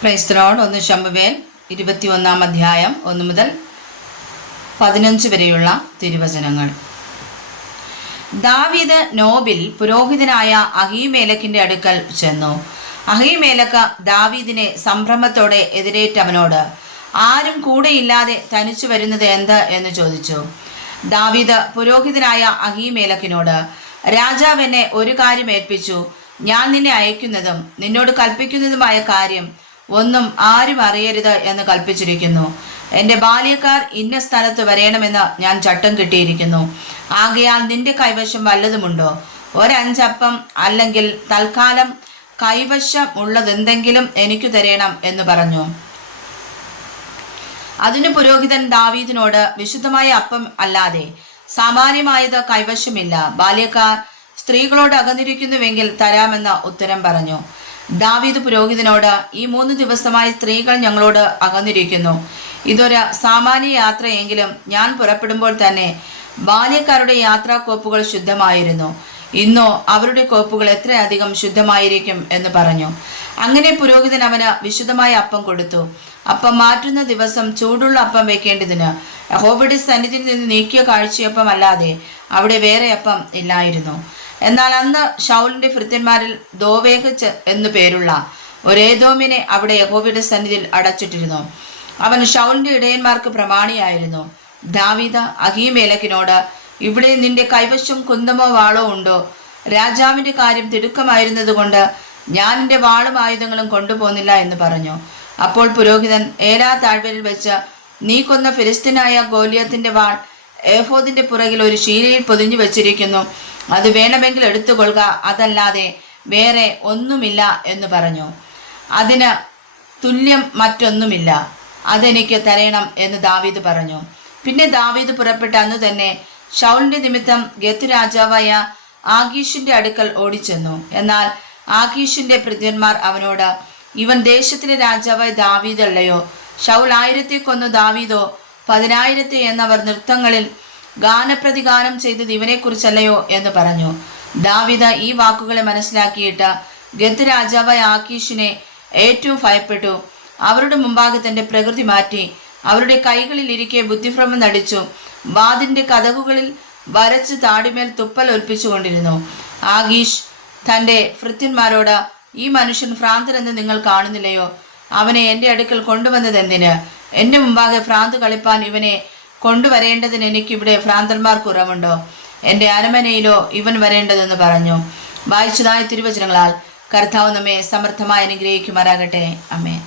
Praise the Lord. 1 ശമൂവേൽ 21 അധ്യായം 1 മുതൽ 15 വരെയുള്ള തിരുവചനങ്ങൾ. ദാവീദ് നോബിൽ പുരോഹിതനായ അഹീമേലെക്കിന്റെ അടുക്കൽ ചെന്നു. അഹീമേലെക്ക് ദാവീദിനെ സംഭ്രമത്തോടെ എതിരേറ്റവനോട്, ആരും കൂടെയില്ലാതെ തനിച്ചു വരുന്നത് എന്ത് എന്ന് ചോദിച്ചു. ദാവീദ് പുരോഹിതനായ അഹീമേലെക്കിനോട്, രാജാവ് എന്നെ ഒരു കാര്യം ഏൽപ്പിച്ചു. ഞാൻ നിന്നെ അയക്കുന്നതും നിന്നോട് കൽപ്പിക്കുന്നതുമായ കാര്യം ഒന്നും ആരും അറിയരുത് എന്ന് കൽപ്പിച്ചിരിക്കുന്നു. എൻ്റെ ബാല്യക്കാർ ഇന്ന സ്ഥലത്ത് വരണമെന്ന് ഞാൻ ചട്ടം കിട്ടിയിരിക്കുന്നു. ആകയാൽ നിന്റെ കൈവശം വല്ലതുമുണ്ടോ? 5 അപ്പം അല്ലെങ്കിൽ തൽക്കാലം കൈവശം ഉള്ളതെന്തെങ്കിലും എനിക്ക് തരേണം എന്ന് പറഞ്ഞു. അതിന് പുരോഹിതൻ ദാവീദിനോട്, വിശുദ്ധമായ അപ്പം അല്ലാതെ സാമാന്യമായത് കൈവശമില്ല. ബാല്യക്കാർ സ്ത്രീകളോട് അകന്നിരിക്കുന്നുവെങ്കിൽ തരാമെന്ന് ഉത്തരം പറഞ്ഞു. ദാവീദ് പുരോഹിതനോട്, ഈ 3 ദിവസമായി സ്ത്രീകൾ ഞങ്ങളോട് അകന്നിരിക്കുന്നു. ഇതൊരു സാമാന്യ യാത്രയെങ്കിലും ഞാൻ പുറപ്പെടുമ്പോൾ തന്നെ ബാല്യക്കാരുടെ യാത്രാ കോപ്പുകൾ ശുദ്ധമായിരുന്നു. ഇന്നോ അവരുടെ കോപ്പുകൾ എത്രയധികം ശുദ്ധമായിരിക്കും എന്ന് പറഞ്ഞു. അങ്ങനെ പുരോഹിതൻ അവന് വിശുദ്ധമായ അപ്പം കൊടുത്തു. അപ്പം മാറ്റുന്ന ദിവസം ചൂടുള്ള അപ്പം വെക്കേണ്ടതിന് യഹോവയുടെ സന്നിധിയിൽ നിന്ന് നീക്കിയ കാഴ്ചയപ്പം അല്ലാതെ അവിടെ വേറെ അപ്പം ഇല്ലായിരുന്നു. എന്നാൽ അന്ന് ശൗലിന്റെ ഭൃത്യന്മാരിൽ ദോവേഗ് എന്നു പേരുള്ള ഒരേദോമിനെ അവിടെ യഹോവയുടെ സന്നിധിയിൽ അടച്ചിട്ടിരുന്നു. അവൻ ശൗലിന്റെ ഇടയന്മാർക്ക് പ്രമാണിയായിരുന്നു. ദാവീദ് അഹീമേലെക്കിനോട്, ഇവിടെ നിന്റെ കൈവശം കുന്തമോ വാളോ ഉണ്ടോ? രാജാവിന്റെ കാര്യം തിടുക്കമായിരുന്നത് കൊണ്ട് ഞാൻ എൻ്റെ വാളും ആയുധങ്ങളും കൊണ്ടുപോകുന്നില്ല എന്ന് പറഞ്ഞു. അപ്പോൾ പുരോഹിതൻ ഏലാ താഴ്വരയിൽ വെച്ച് നീ കൊന്ന ഫിലിസ്തീനായ ഗോലിയത്തിന്റെ വാൾ ഏഫോദിന്റെ പുറകിൽ ഒരു ശീലയിൽ പൊതിഞ്ഞു വെച്ചിരിക്കുന്നു. അത് വേണമെങ്കിൽ എടുത്തുകൊള്ളുക, അതല്ലാതെ വേറെ ഒന്നുമില്ല എന്ന് പറഞ്ഞു. അതിന് തുല്യം മറ്റൊന്നുമില്ല, അതെനിക്ക് തരേണം എന്ന് ദാവീദ് പറഞ്ഞു. പിന്നെ ദാവീദ് പുറപ്പെട്ട അന്ന് തന്നെ ശൗലിന്റെ നിമിത്തം ഗത്ത് രാജാവായ ആഖീഷിന്റെ അടുക്കൽ ഓടിച്ചെന്നു. എന്നാൽ ആഖീഷിന്റെ ഭൃത്യന്മാർ അവനോട്, ഇവൻ ദേശത്തിലെ രാജാവായ ദാവീദ് അല്ലയോ? ശൗൽ 1000 കൊന്നു, ദാവീദോ 10,000 എന്നവർ നൃത്തങ്ങളിൽ ഗാനപ്രതിഗാനം ചെയ്തത് ഇവനെക്കുറിച്ചല്ലയോ എന്ന് പറഞ്ഞു. ദാവീദ് ഈ വാക്കുകളെ മനസ്സിലാക്കിയിട്ട് ഗത്ത് രാജാവായ ആഖീഷിനെ ഏറ്റവും ഭയപ്പെട്ടു. അവരുടെ മുമ്പാകെ തന്റെ പ്രകൃതി മാറ്റി അവരുടെ കൈകളിൽ ഇരിക്കെ ബുദ്ധിഭ്രമം നടിച്ചു. വാതിന്റെ കതകുകളിൽ വരച്ച് താടിമേൽ തുപ്പൽ ഒൽപ്പിച്ചുകൊണ്ടിരുന്നു. ആഖീഷ് തന്റെ ഭൃത്യന്മാരോട്, ഈ മനുഷ്യൻ ഭ്രാന്തരെന്ന് നിങ്ങൾ കാണുന്നില്ലയോ? അവനെ എൻ്റെ അടുക്കൽ കൊണ്ടുവന്നത് എന്തിന്? എൻ്റെ മുമ്പാകെ ഭ്രാന്ത് കളിപ്പാൻ ഇവനെ കൊണ്ടുവരേണ്ടതിന് എനിക്കിവിടെ ഭ്രാന്തന്മാർ കുറവുണ്ടോ? എൻ്റെ അരമനയിലോ ഇവൻ വരേണ്ടതെന്ന് പറഞ്ഞു. വായിച്ചതായ തിരുവചനങ്ങളാൽ കർത്താവ് നമ്മെ സമർത്ഥമായി അനുഗ്രഹിക്കുമാറാകട്ടെ. ആമേൻ.